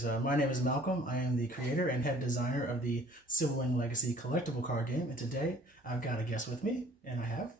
players. My name is Malcolm. I am the creator and head designer of the Silverwing Legacy collectible card game, and today I've got a guest with me, and I have...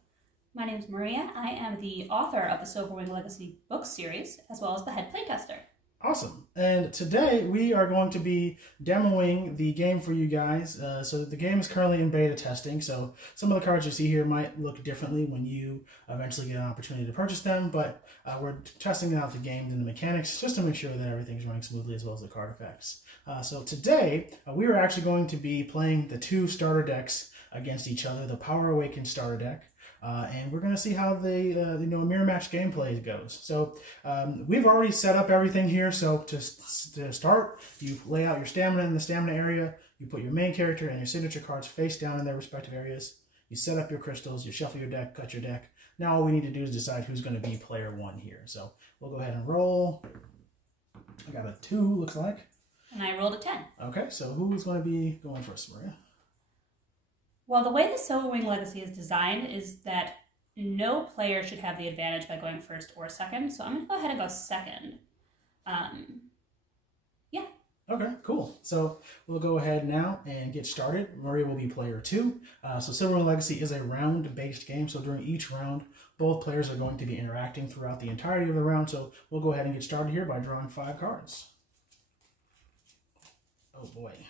My name is Maria. I am the author of the Silverwing Legacy book series, as well as the head playtester. Awesome. And today we are going to be demoing the game for you guys. So the game is currently in beta testing, so some of the cards you see here might look differently when you eventually get an opportunity to purchase them, but we're testing out the game and the mechanics just to make sure that everything's running smoothly, as well as the card effects. So today we are actually going to be playing the two starter decks against each other, the Power Awakened starter deck. And we're going to see how the mirror match gameplay goes. So we've already set up everything here. So to start, you lay out your stamina in the stamina area. You put your main character and your signature cards face down in their respective areas. You set up your crystals. You shuffle your deck, cut your deck. Now all we need to do is decide who's going to be player one here. So we'll go ahead and roll. I got a 2, looks like. And I rolled a 10. Okay, so who's going to be going first, Maria? Well, the way the Silverwing Legacy is designed is that no player should have the advantage by going first or second, so I'm going to go ahead and go second. Yeah. Okay, cool. So we'll go ahead now and get started. Maria will be player 2. So Silverwing Legacy is a round-based game, so during each round, both players are going to be interacting throughout the entirety of the round, so we'll go ahead and get started here by drawing 5 cards. Oh boy.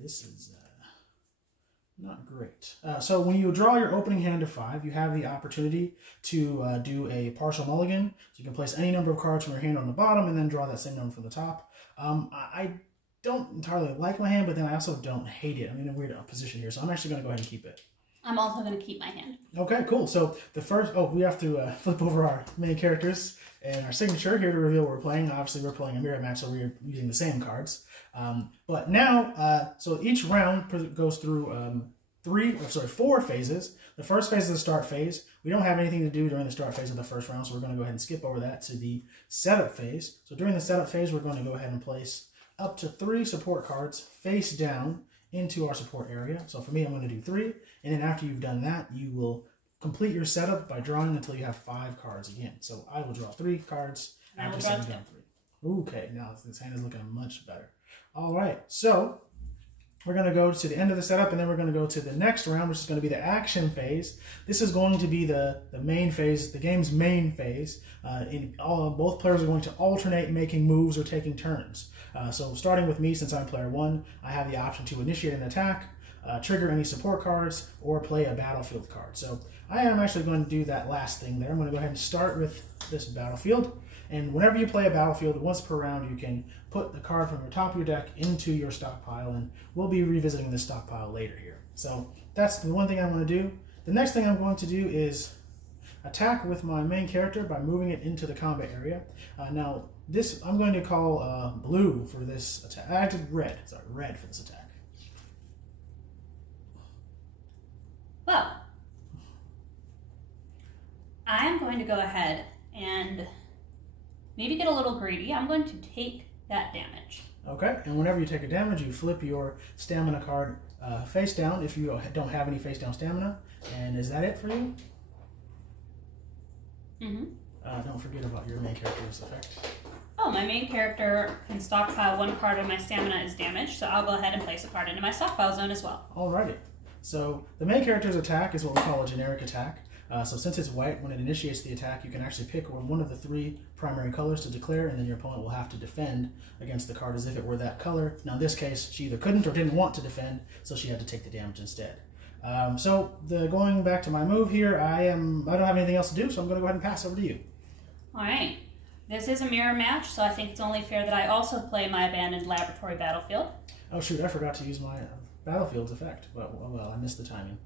This is... not great. So when you draw your opening hand of 5, you have the opportunity to do a partial mulligan. So you can place any number of cards from your hand on the bottom and then draw that same number from the top. I don't entirely like my hand, but then I also don't hate it. I'm in a weird position here, so I'm actually going to go ahead and keep it. I'm also going to keep my hand. Okay, cool. So the first, we have to flip over our main characters and our signature here to reveal what we're playing. Obviously, we're playing a mirror match, so we're using the same cards. But now, so each round goes through 4 phases. The first phase is the start phase. We don't have anything to do during the start phase of the first round, so we're going to go ahead and skip over that to the setup phase. So during the setup phase, we're going to go ahead and place up to 3 support cards face down into our support area. So for me, I'm going to do 3. And then after you've done that, you will complete your setup by drawing until you have 5 cards again. So I will draw 3 cards after setting down 3. Okay, now this hand is looking much better. All right, so we're going to go to the end of the setup, and then we're going to go to the next round, which is going to be the action phase. This is going to be the main phase, the game's main phase. Both players are going to alternate making moves or taking turns. So starting with me, since I'm player 1, I have the option to initiate an attack, trigger any support cards, or play a battlefield card. So I am actually going to do that last thing there. I'm going to go ahead and start with this battlefield. And whenever you play a battlefield, once per round, you can put the card from the top of your deck into your stockpile, and we'll be revisiting this stockpile later here. So that's the one thing I want to do. The next thing I'm going to do is attack with my main character by moving it into the combat area. Now, this I'm going to call blue for this attack. I did red. Sorry, red for this attack. Well, I'm going to go ahead and maybe get a little greedy. I'm going to take that damage. Okay, and whenever you take a damage, you flip your stamina card face down if you don't have any face down stamina. And is that it for you? Mm-hmm. Don't forget about your main character's effect. Oh, my main character can stockpile 1 card when my stamina is damaged, so I'll go ahead and place a card into my stockpile zone as well. Alrighty. So the main character's attack is what we call a generic attack. So since it's white, when it initiates the attack, you can actually pick one of the 3 primary colors to declare, and then your opponent will have to defend against the card as if it were that color. Now in this case, she either couldn't or didn't want to defend, so she had to take the damage instead. Going back to my move here, I don't have anything else to do, so I'm going to go ahead and pass over to you. All right. This is a mirror match, so I think it's only fair that I also play my abandoned laboratory battlefield. Oh shoot, I forgot to use my battlefield's effect. Well, I missed the timing.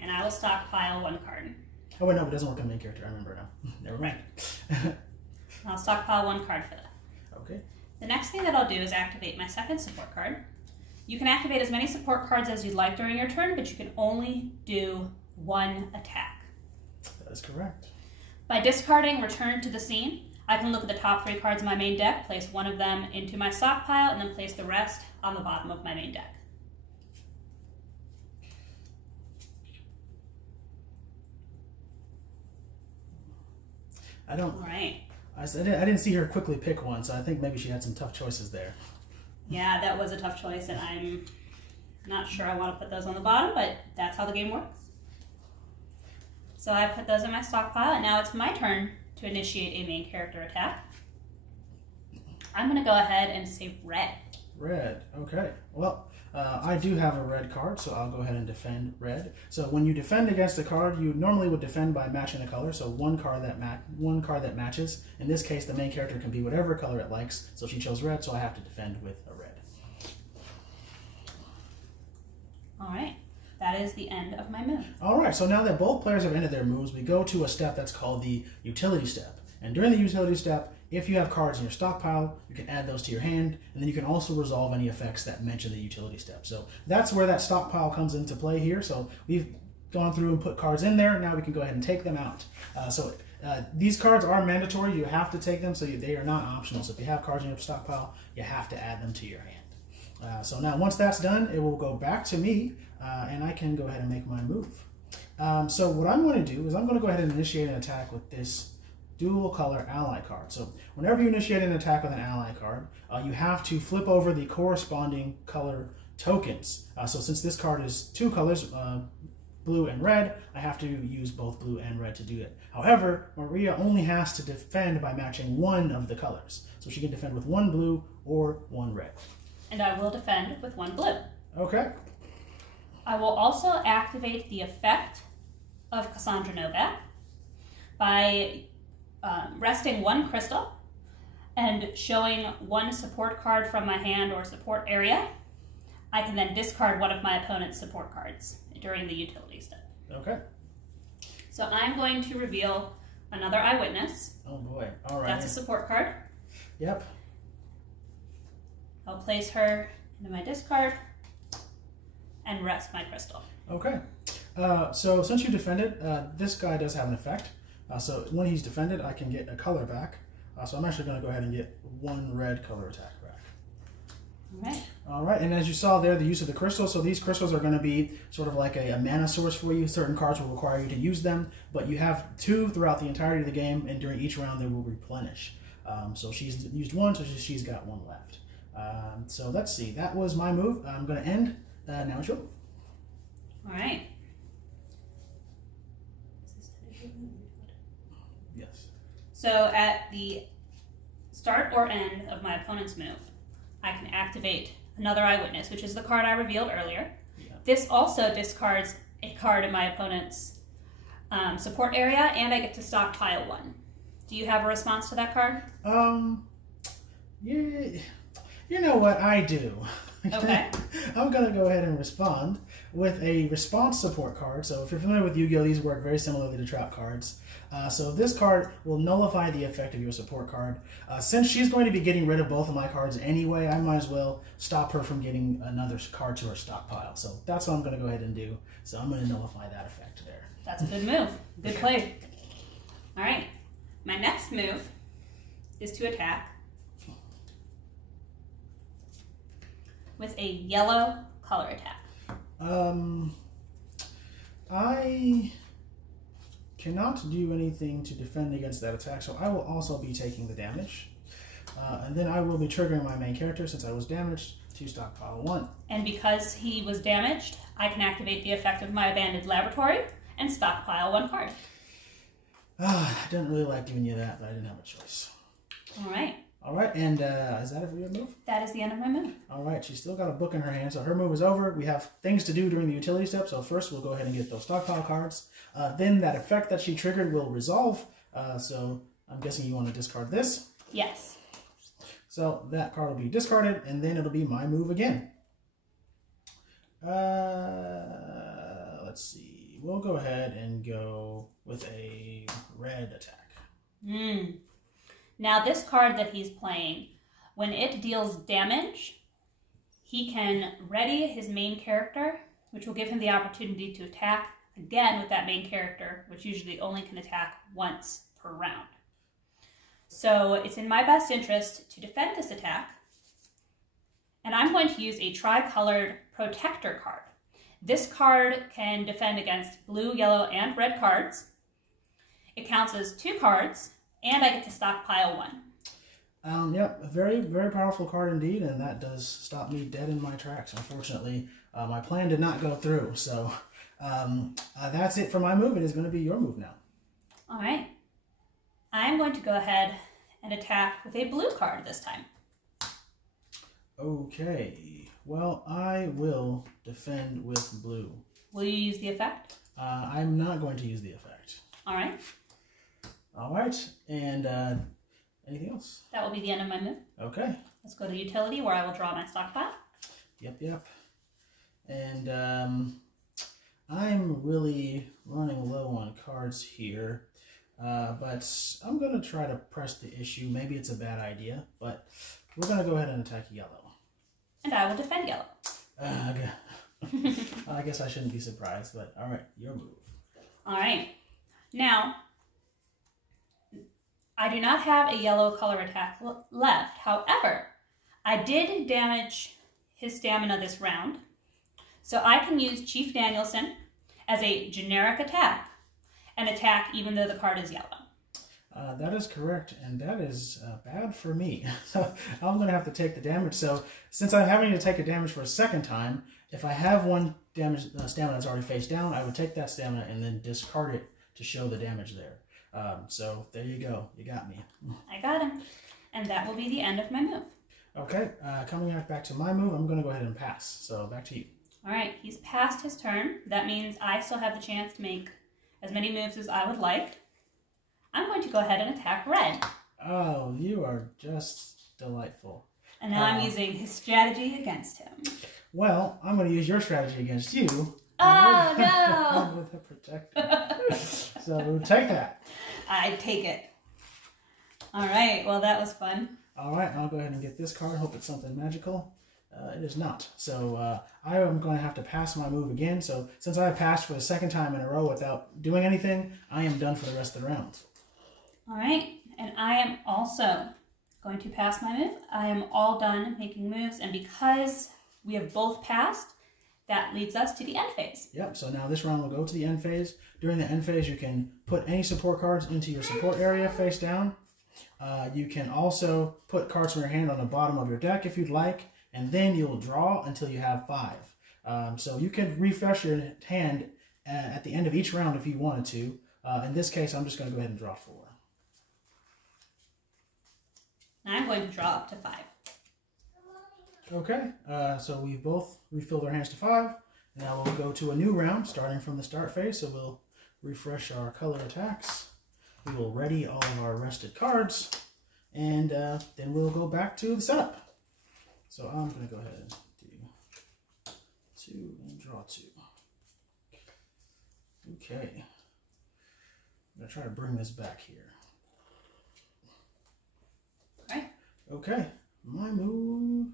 And I will stockpile 1 card. Oh wait, no, it doesn't work on the main character. I remember now. Never mind. I'll stockpile 1 card for that. Okay. The next thing that I'll do is activate my second support card. You can activate as many support cards as you'd like during your turn, but you can only do 1 attack. That is correct. By discarding Return to the Scene, I can look at the top 3 cards of my main deck, place 1 of them into my stockpile, and then place the rest on the bottom of my main deck. I don't. All right. I didn't see her quickly pick one, so I think maybe she had some tough choices there. Yeah, that was a tough choice, and I'm not sure I want to put those on the bottom, but that's how the game works. So I put those in my stockpile, and now it's my turn to initiate a main character attack. I'm going to go ahead and say red. Red, okay. Well, I do have a red card, so I'll go ahead and defend red. So when you defend against a card, you normally would defend by matching the color. So one card that matches. In this case, the main character can be whatever color it likes. So she chose red, so I have to defend with a red. All right. That is the end of my move. All right, so now that both players have ended their moves, we go to a step that's called the utility step. And during the utility step, if you have cards in your stockpile, you can add those to your hand, and then you can also resolve any effects that mention the utility step. So that's where that stockpile comes into play here. So we've gone through and put cards in there. Now we can go ahead and take them out. These cards are mandatory. You have to take them, so they are not optional. So if you have cards in your stockpile, you have to add them to your hand. So now once that's done, it will go back to me, and I can go ahead and make my move. So what I'm going to do is I'm going to go ahead and initiate an attack with this dual color ally card. So whenever you initiate an attack with an ally card, you have to flip over the corresponding color tokens. So since this card is two colors, blue and red, I have to use both blue and red to do it. However, Maria only has to defend by matching one of the colors. So she can defend with one blue or one red. And I will defend with one blue. Okay. I will also activate the effect of Cassandra Novak by resting one crystal and showing one support card from my hand or support area. I can then discard one of my opponent's support cards during the utility step. Okay. So I'm going to reveal another eyewitness. Oh boy. All right. That's a support card. Yep. I'll place her into my discard and rest my crystal. Okay. So since you defended, this guy does have an effect. So when he's defended, I can get a color back. So I'm actually going to go ahead and get one red color attack back. All right. All right, and as you saw there, the use of the crystals. So these crystals are going to be sort of like a mana source for you. Certain cards will require you to use them, but you have two throughout the entirety of the game, and during each round they will replenish. So she's used one, so she's got one left. So let's see. That was my move. I'm going to end. Now it's your move. All right. Yes. So at the start or end of my opponent's move, I can activate another eyewitness, which is the card I revealed earlier. Yeah. This also discards a card in my opponent's support area, and I get to stockpile one. Do you have a response to that card? Yeah, you know what, I do. Okay. I'm going to go ahead and respond with a response support card. So if you're familiar with Yu-Gi-Oh, these work very similarly to trap cards. So this card will nullify the effect of your support card. Since she's going to be getting rid of both of my cards anyway, I might as well stop her from getting another card to her stockpile. So that's what I'm going to go ahead and do. So I'm going to nullify that effect there. That's a good move. Good play. All right. My next move is to attack with a yellow color attack. I cannot do anything to defend against that attack, so I will also be taking the damage. And then I will be triggering my main character, since I was damaged, to stockpile one. And because he was damaged, I can activate the effect of my abandoned laboratory and stockpile one card. I didn't really like giving you that, but I didn't have a choice. All right. All right, and is that it for your move? That is the end of my move. All right, she's still got a book in her hand, so her move is over. We have things to do during the utility step, so first we'll go ahead and get those stockpile cards. Then that effect that she triggered will resolve, so I'm guessing you want to discard this? Yes. So that card will be discarded, and then it'll be my move again. Let's see. We'll go ahead and go with a red attack. Now this card that he's playing, when it deals damage, he can ready his main character, which will give him the opportunity to attack again with that main character, which usually only can attack once per round. So it's in my best interest to defend this attack, and I'm going to use a tri-colored protector card. This card can defend against blue, yellow, and red cards. It counts as two cards, And I get to stockpile 1. Yep, a very, very powerful card indeed, and that does stop me dead in my tracks. Unfortunately, my plan did not go through, so that's it for my move. It is going to be your move now. All right. I'm going to go ahead and attack with a blue card this time. Okay, well, I will defend with blue. Will you use the effect? I'm not going to use the effect. All right. All right, and anything else? That will be the end of my move. Okay. Let's go to utility where I will draw my stockpile. Yep. And I'm really running low on cards here, but I'm going to try to press the issue. Maybe it's a bad idea, but we're going to go ahead and attack yellow. And I will defend yellow. I guess I shouldn't be surprised, but all right, your move. All right. Now, I do not have a yellow color attack left. However, I did damage his stamina this round, so I can use Chief Danielson as a generic attack and attack even though the card is yellow. That is correct, and that is bad for me. So I'm going to have to take the damage. So since I'm having to take a damage for a second time, if I have one damage stamina that's already face down, I would take that stamina and then discard it to show the damage there. So there you go. You got me. I got him. And that will be the end of my move. Okay, coming back to my move, I'm going to go ahead and pass. So back to you. All right, he's passed his turn. That means I still have the chance to make as many moves as I would like. I'm going to go ahead and attack red. Oh, you are just delightful. And now I'm using his strategy against him. Well, I'm going to use your strategy against you. Oh, no! With the protector. So take that. I take it. All right, well, that was fun. All right, I'll go ahead and get this card. Hope it's something magical. It is not. So I am going to have to pass my move again. So since I passed for the second time in a row without doing anything, I am done for the rest of the round. All right, and I am also going to pass my move. I am all done making moves, and because we have both passed, that leads us to the end phase. Yep, so now this round will go to the end phase. During the end phase, you can put any support cards into your support area face down. You can also put cards from your hand on the bottom of your deck if you'd like, and then you'll draw until you have 5. So you can refresh your hand at the end of each round if you wanted to. In this case, I'm just going to go ahead and draw 4. I'm going to draw up to 5. Okay, so we've both refilled our hands to 5. Now we'll go to a new round, starting from the start phase. So we'll refresh our color attacks. We will ready all of our rested cards, and then we'll go back to the setup. So I'm going to go ahead and do 2 and draw 2. Okay, I'm going to try to bring this back here. Okay, my move.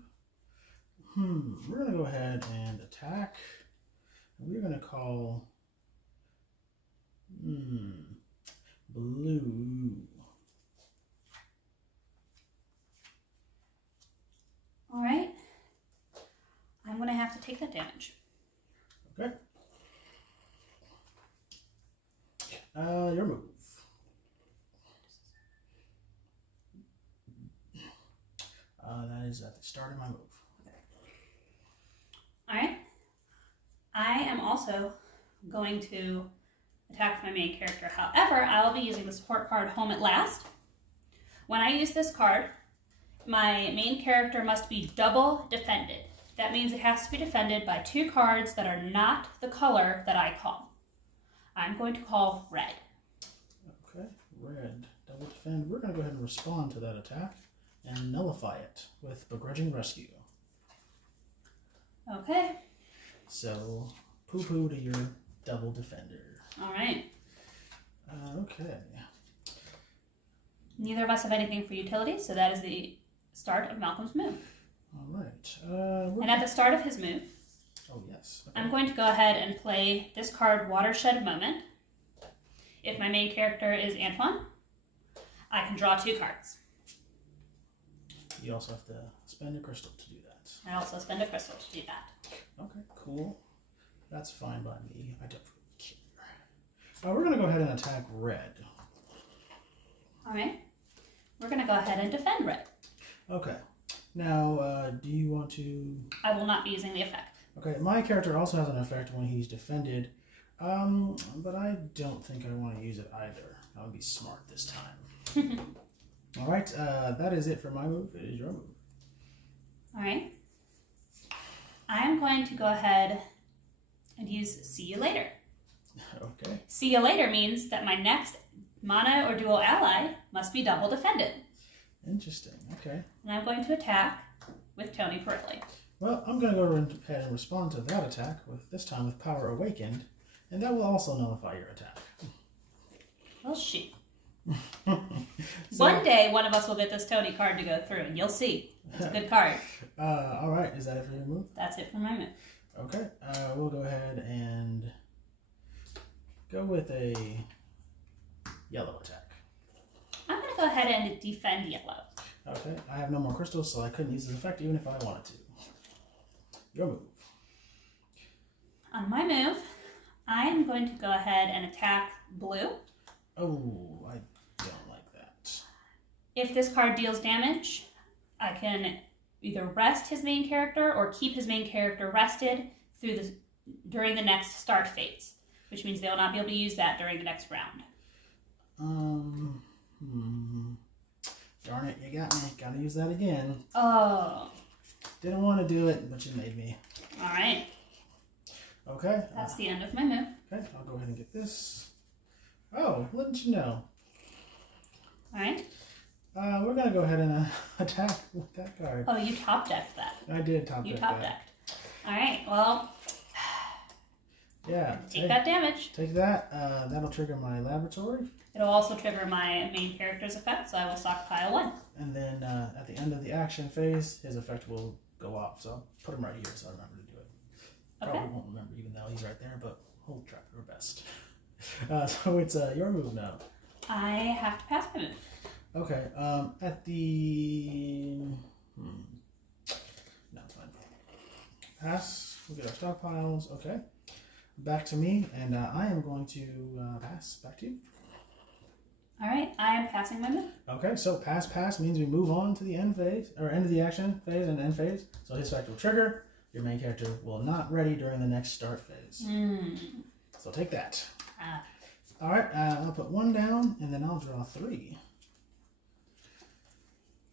We're going to go ahead and attack. We're going to call blue. All right. I'm going to have to take that damage. Okay. Your move. That is at the start of my move. All right. I am also going to attack my main character. However, I will be using the support card Home at Last. When I use this card, my main character must be double defended. That means it has to be defended by 2 cards that are not the color that I call. I'm going to call red. Okay, red. Double defend. We're going to go ahead and respond to that attack and nullify it with Begrudging Rescue. Okay. So, poo-poo to your double defender. All right. Okay. Neither of us have anything for utility, so that is the start of Malcolm's move. All right. And at the start of his move, oh yes. Okay. I'm going to go ahead and play this card, Watershed Moment. If my main character is Antoine, I can draw 2 cards. You also have to spend a crystal to do that. I also spend a crystal to do that. Okay, cool. That's fine by me. I don't really care. We're going to go ahead and attack red. All right. We're going to go ahead and defend red. Okay. Now, do you want to... I will not be using the effect. Okay, my character also has an effect when he's defended, but I don't think I want to use it either. I would be smart this time. All right, that is it for my move. It is your move. All right. I am going to go ahead and use See You Later. Okay. See You Later means that my next mana or dual ally must be double defended. Interesting, okay. And I'm going to attack with Tony Perilli. Well, I'm going to go ahead and respond to that attack, this time with Power Awakened, and that will also nullify your attack. Well, shoot. One day, one of us will get this Tony card to go through, and you'll see. It's a good card. All right, is that it for your move? That's it for my move. Okay, we'll go ahead and go with a yellow attack. I'm going to go ahead and defend yellow. Okay, I have no more crystals, so I couldn't use this effect even if I wanted to. Your move. On my move, I am going to go ahead and attack blue. Oh, I don't like that. If this card deals damage, I can either rest his main character or keep his main character rested during the next start phase, which means they will not be able to use that during the next round. Darn it, you got me. Gotta use that again. Oh. Didn't want to do it, but you made me. All right. Okay. That's the end of my move. Okay, I'll go ahead and get this. Oh, what did you know? All right. We're going to go ahead and attack with that card. Oh, you top decked that. I did top deck You top decked. All right, well. Yeah. Take that damage. Take that. That'll trigger my laboratory. It'll also trigger my main character's effect, so I will stockpile 1. And then at the end of the action phase, his effect will go off. So I'll put him right here so I remember to do it. Okay. Probably won't remember even though he's right there, but hold track of our best. So it's your move now. I have to pass my move. Okay. At the... No, it's fine. Pass. We'll get our stockpiles. Okay. Back to me, and I am going to pass. Back to you. All right, I am passing my move. Okay, so pass means we move on to the end phase, or end of the action phase and end phase. So his effect will trigger. Your main character will not ready during the next start phase. So take that. All right, I'll put 1 down, and then I'll draw 3.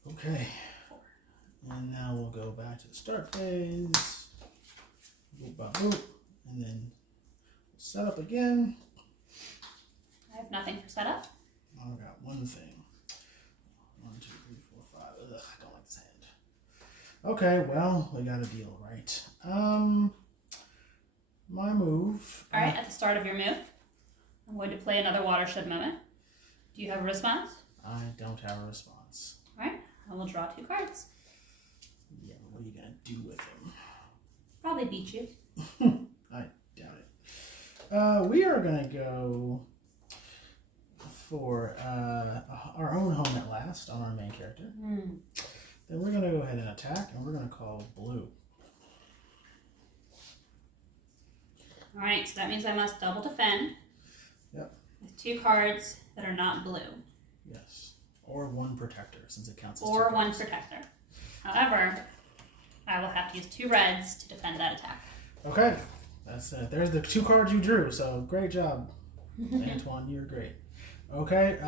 Okay. 4. And now we'll go back to the start phase. Boop, bop, boop. And then set up again. I have nothing for setup. I've got one thing. 1, 2, 3, 4, 5. Ugh, I don't like this hand. Okay, well, we got a deal, right? My move. All right, at the start of your move, I'm going to play another watershed moment. Do you have a response? I don't have a response. All right, I will draw 2 cards. Yeah, what are you going to do with him? Probably beat you. I doubt it. We are going to go for our own home at last on our main character. Then we're going to go ahead and attack, and we're going to call blue. All right, so that means I must double defend. Yep. With 2 cards that are not blue. Yes. Or 1 protector, since it counts as Or 2 1 cards. protector. However, I will have to use 2 reds to defend that attack. Okay. That's it. There's the 2 cards you drew, so great job. Antoine, you're great. Okay,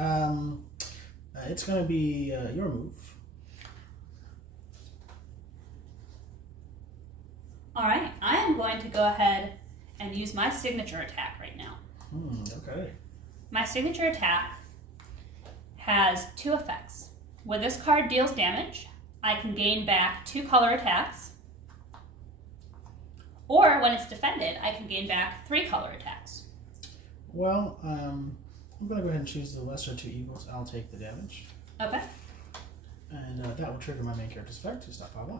it's going to be your move. All right, I am going to go ahead and use my signature attack right now. Okay. My signature attack has 2 effects. When this card deals damage, I can gain back 2 color attacks. Or when it's defended, I can gain back 3 color attacks. Well, I'm going to go ahead and choose the lesser 2 evils. I'll take the damage. Okay. And that will trigger my main character's effect to stop by 1.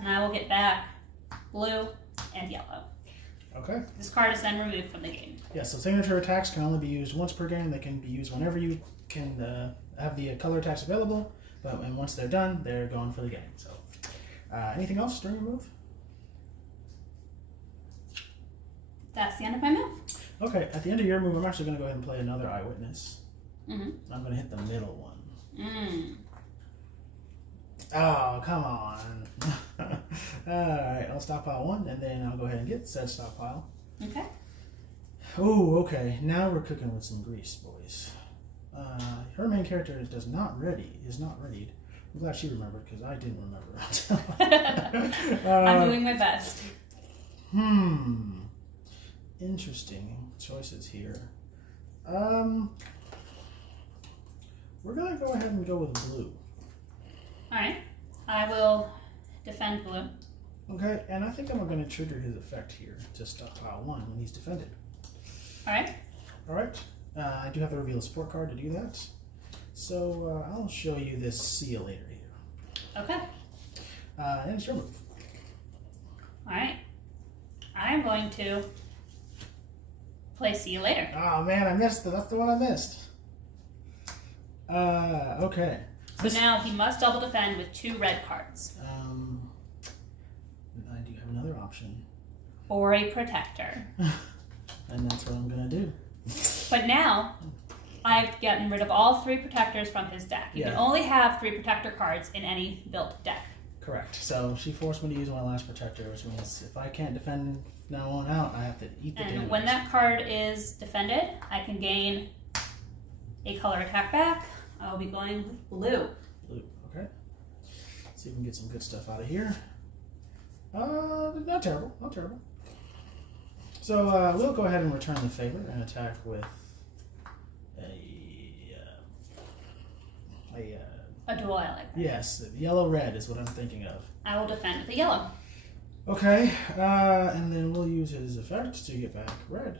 And I will get back blue and yellow. Okay. This card is then removed from the game. Yeah, so signature attacks can only be used once per game. They can be used whenever you can have the color attacks available. And once they're done, they're gone for the game. So, anything else during your move? That's the end of my move. Okay, at the end of your move, I'm actually going to go ahead and play another Eyewitness. I'm going to hit the middle one. Oh, come on. Alright, I'll stockpile one, and then I'll go ahead and get said stockpile. Okay. Oh, okay. Now we're cooking with some grease, boys. Her main character is not readied. I'm glad she remembered, because I didn't remember. I'm doing my best. Interesting choices here. We're going to go ahead and go with blue. Alright. I will defend blue. Okay, and I think I'm going to trigger his effect here to stockpile one when he's defended. Alright. Alright. I do have to reveal a support card to do that. So I'll show you this see you later here. Okay. And it's your move. Alright. I'm going to play see you later. Oh man, I missed it. That's the one I missed. Okay. So now he must double defend with 2 red cards. I do have another option. Or a protector. And that's what I'm going to do. But now, I've gotten rid of all 3 protectors from his deck. You can only have 3 protector cards in any built deck. Correct. So she forced me to use my last protector, which means if I can't defend now on out, I have to eat the damage. And when that card is defended, I can gain a color attack back. I'll be going with blue. Blue, okay. See if we can get some good stuff out of here. Not terrible, not terrible. So we'll go ahead and return the favor and attack with A dual ally. Yes, yellow-red is what I'm thinking of. I will defend with the yellow. Okay, and then we'll use his effect to get back red.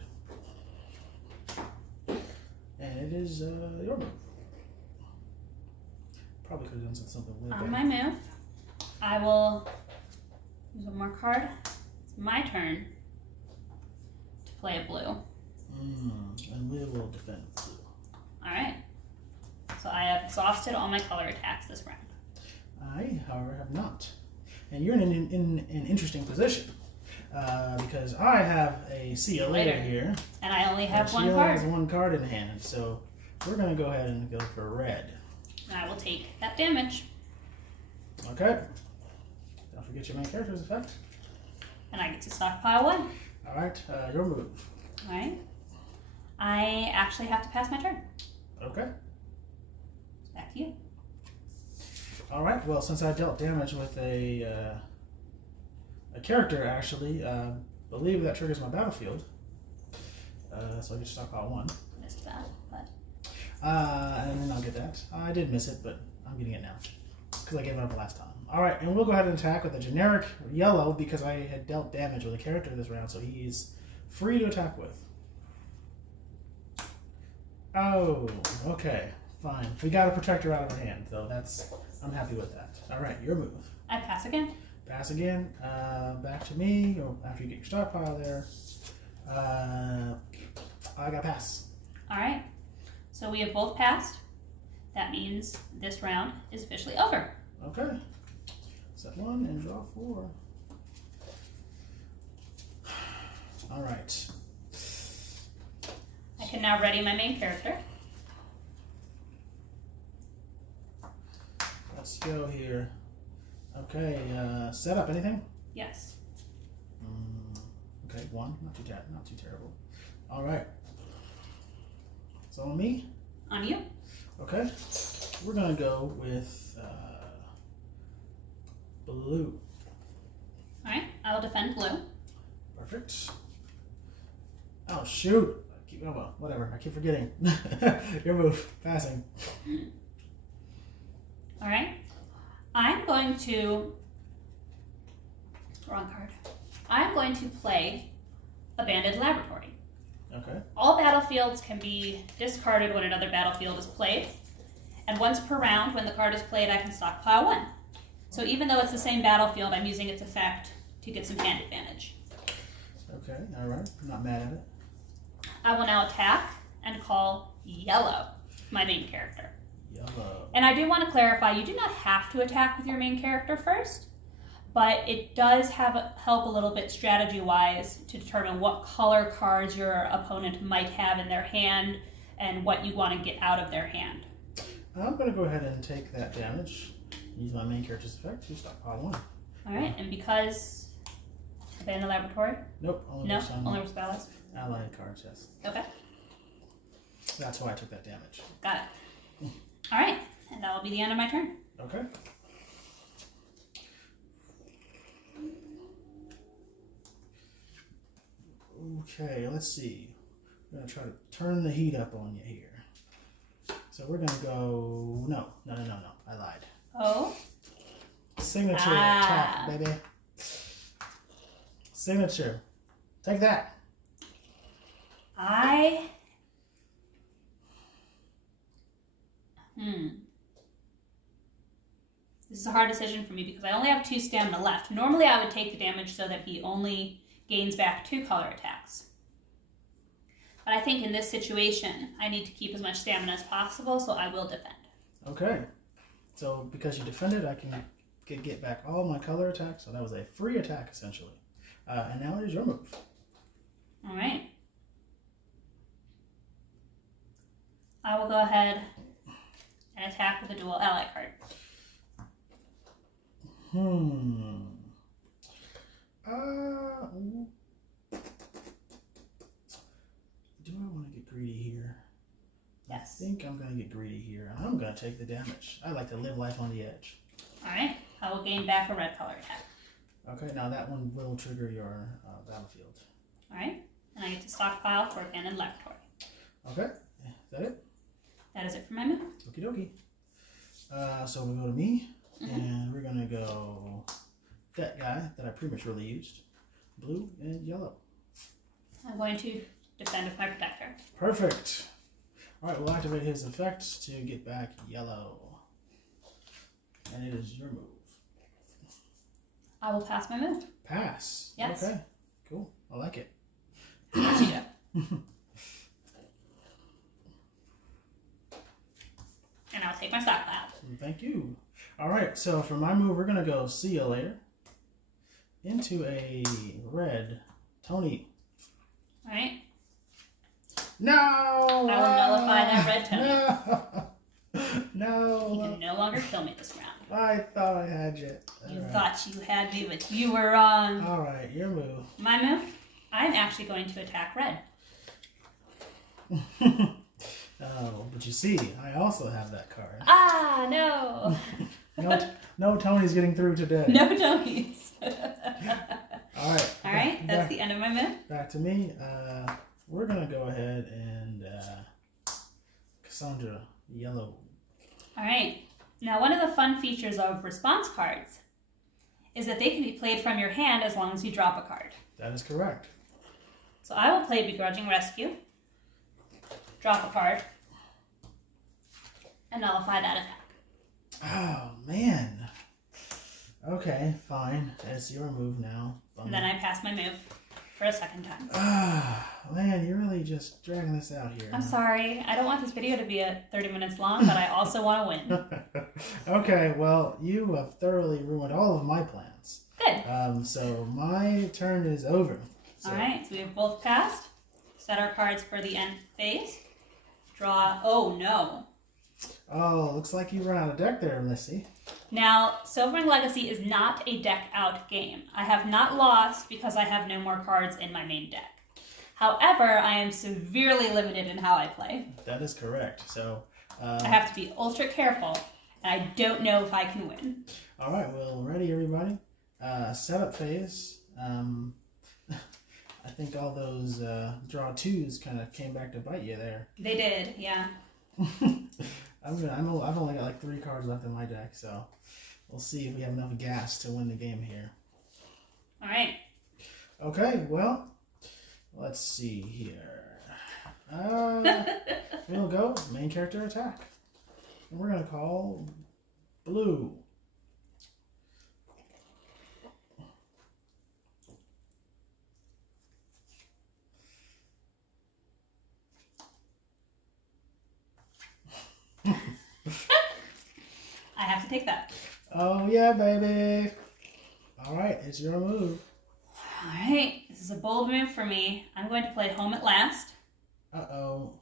And it is your move. Probably could have done something way better. On my move, I will use one more card. It's my turn to play a blue. And we will defend blue. Alright. So I have exhausted all my color attacks this round. I, however, have not. And you're in an interesting position. Because I have a see you later here. And I only have one card. She card. has one card in hand, so we're going to go ahead and go for red. And I will take that damage. Okay. Don't forget your main character's effect. And I get to stockpile 1. Alright, your move. Alright. I actually have to pass my turn. Okay. Back to you. Alright, well, since I dealt damage with a character, actually, believe that triggers my battlefield. So I get to stockpile 1. Missed that, but... and then I'll get that. I did miss it, but I'm getting it now. Because I gave it up last time. Alright, and we'll go ahead and attack with a generic yellow because I had dealt damage with a character this round, so he's free to attack with. Oh, okay. Fine. We got a protector out of our hand, so I'm happy with that. Alright, your move. I pass again. Pass again. Back to me, or after you get your stockpile there. I got pass. Alright. So we have both passed. That means this round is officially over. Okay. Set 1 and draw 4. Alright. I can now ready my main character. Let's go here. Okay, set up anything? Yes. Okay, 1. Not too terrible. Alright. It's on me? On you. Okay. We're going to go with blue. Alright, I will defend blue. Perfect. Oh, shoot. Oh, well, whatever. I keep forgetting. Your move. Passing. Alright. I'm going to... Wrong card. I'm going to play Abandoned Laboratory. Okay. All battlefields can be discarded when another battlefield is played. And once per round, when the card is played, I can stockpile 1. So even though it's the same battlefield, I'm using its effect to get some hand advantage. Okay, alright. Not mad at it. I will now attack and call yellow, my main character. Yellow. And I do want to clarify, you do not have to attack with your main character first, but it does help a little bit strategy-wise to determine what color cards your opponent might have in their hand and what you want to get out of their hand. I'm going to go ahead and take that damage. Use my main character's effect to stockpile 1. Alright, and because... Abandoned Laboratory? Nope. Only only with spells? Allied cards, yes. Okay. That's why I took that damage. Got it. Alright, and that will be the end of my turn. Okay. Okay, let's see. I'm going to try to turn the heat up on you here. So we're going to go... No. I lied. Oh? Signature attack, baby. Signature. Take that. This is a hard decision for me because I only have 2 stamina left. Normally I would take the damage so that he only gains back 2 color attacks. But I think in this situation, I need to keep as much stamina as possible, so I will defend. Okay. So because you defended, I can get back all my color attacks. So that was a free attack, essentially. And now it is your move. All right. I will go ahead and attack with a dual ally card. Do I want to get greedy here? Yes. I think I'm going to get greedy here. I'm going to take the damage. I like to live life on the edge. All right. I will gain back a red color attack. Okay, now that one will trigger your battlefield. All right. And I get to stockpile for Abandoned Laboratory. Okay. Is that it? That is it for my move. Okie dokie. So we go to me, and we're going to go that guy that I prematurely used. Blue and yellow. I'm going to defend with my protector. Perfect. All right, we'll activate his effect to get back yellow. And it is your move. I will pass my move. Pass. Yes. Okay. Cool. I like it. Yes, you do. And I'll take my stockpile. Thank you. All right, so for my move, we're going to go see you later into a red Tony. All right. No! I will nullify that red Tony. No. You can no longer kill me this round. I thought I had you. You thought you had me, but you were wrong. All right, your move. My move? I'm actually going to attack red. Oh, but you see, I also have that card. Ah, no. No Tony's getting through today. No Tonys. All right. All right, that's the end of my move. Back to me. We're going to go ahead and Cassandra, yellow. All right. Now, one of the fun features of response cards is that they can be played from your hand as long as you drop a card. That is correct. So I will play Begrudging Rescue, drop a card, and nullify that attack. Oh, man. Okay, fine. It's your move now. And then I pass my move for a second time. Ah, man, you're really just dragging this out here. I'm sorry. I don't want this video to be 30 minutes long, but I also want to win. Okay, well, you have thoroughly ruined all of my plans. Good. So my turn is over. So. All right, so we have both passed. Set our cards for the end phase. Draw. Oh, no. Oh, looks like you run out of deck there, Missy. Now, Silvering Legacy is not a deck out game. I have not lost because I have no more cards in my main deck. However, I am severely limited in how I play. That is correct. So I have to be ultra careful, and I don't know if I can win. All right, well, ready, everybody? Setup phase. I think all those draw twos kind of came back to bite you there. They did, yeah. I've only got like 3 cards left in my deck, so we'll see if we have enough gas to win the game here. All right. Okay, well, let's see here. We'll go main character attack. And we're going to call blue. I have to take that. Oh, yeah, baby. All right, it's your move. All right, this is a bold move for me. I'm going to play Home at Last. Uh-oh.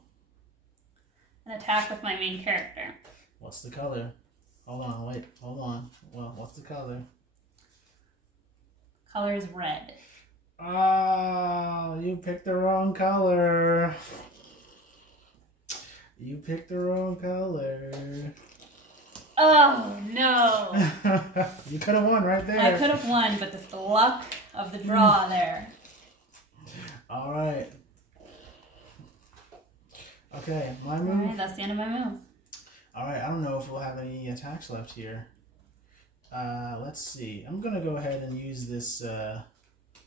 an attack with my main character. What's the color? Hold on, wait, hold on. Well, what's the color? Color is red. Oh, you picked the wrong color. You picked the wrong color. Oh, no. You could have won right there. I could have won, but it's the luck of the draw there. All right. Okay, my move. All right, that's the end of my move. All right, I don't know if we'll have any attacks left here. Let's see. I'm going to go ahead and use this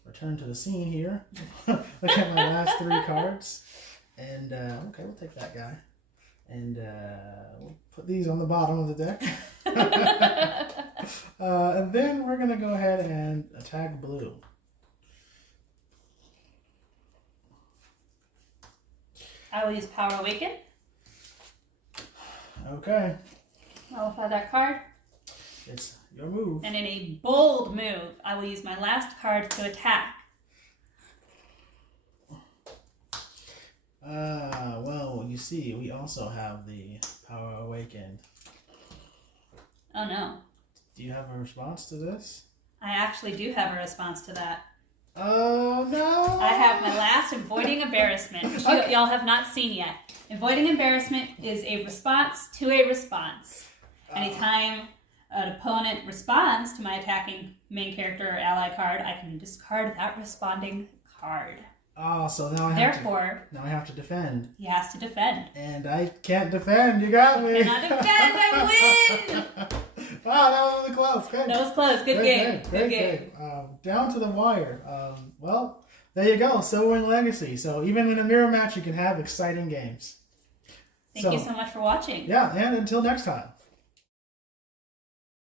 return to the scene here. Look at my last 3 cards. And, okay, we'll take that guy. And we'll put these on the bottom of the deck. And then we're going to go ahead and attack blue. I will use Power Awaken. Okay. I'll apply that card. It's your move. And in a bold move, I will use my last card to attack. Well, you see, we also have the Power Awakened. Oh no. Do you have a response to this? I actually do have a response to that. Oh no! I have my last Avoiding Embarrassment, which y'all have not seen yet. Avoiding Embarrassment is a response to a response. Anytime an opponent responds to my attacking main character or ally card, I can discard that responding card. Oh, so now I have to defend. He has to defend. And I can't defend. You got me. I cannot defend. I win. Wow, that was really close. Good. That was close. Good game. Good game. Down to the wire. Well, there you go. Silverwing Legacy. So even in a mirror match, you can have exciting games. Thank you so much for watching. Yeah, and until next time.